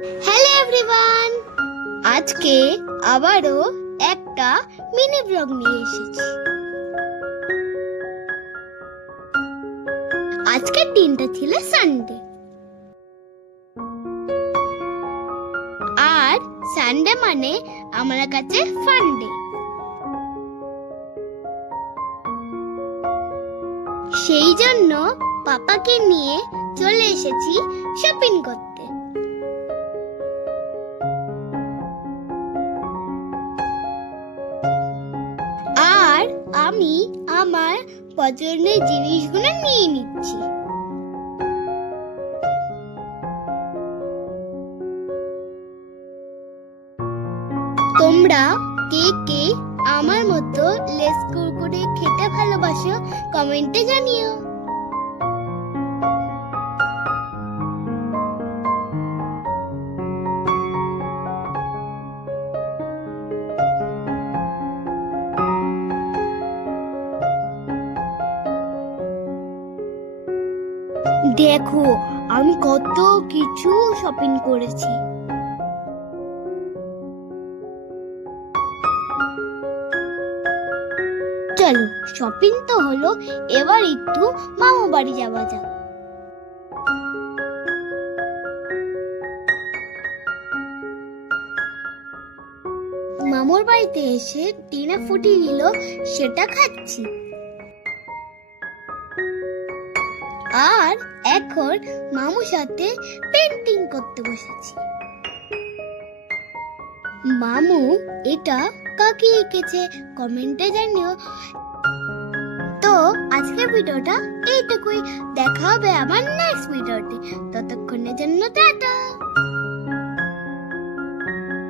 Hello everyone, আজকে আবারও একটা মিনি ব্লগ নিয়ে এসেছি। আজকের দিনটা ছিল সানডে, আর সানডে মানে আমার কাছে ফান ডে। সেই জন্য পাপাকে নিয়ে চলে এসেছি শপিং করতে। আর আমি আমার পছন্দের জিনিসগুলো নিয়ে নিচ্ছি। তোমরা কে কে আমার মতো লেস কুরকুরে খেতে ভালোবাসো কমেন্টে জানিও। দেখো আমি কত কিছু শপিং করেছি। চলো, শপিং তো হলো, এবার একটু মামু বাড়ি যাওয়া যাক। মামুর বাড়িতে এসে টিনা ফুটি দিল, সেটা খাচ্ছি। আর এখন মামুর সাথে পেন্টিং করতে বসেছি। মামু এটা কাকে এঁকেছে কমেন্টে জানিও। তো আজকের ভিডিওটা এইটুকুই, দেখা হবে আমার নেক্সট ভিডিওতে। ততক্ষণের জন্য টাটা।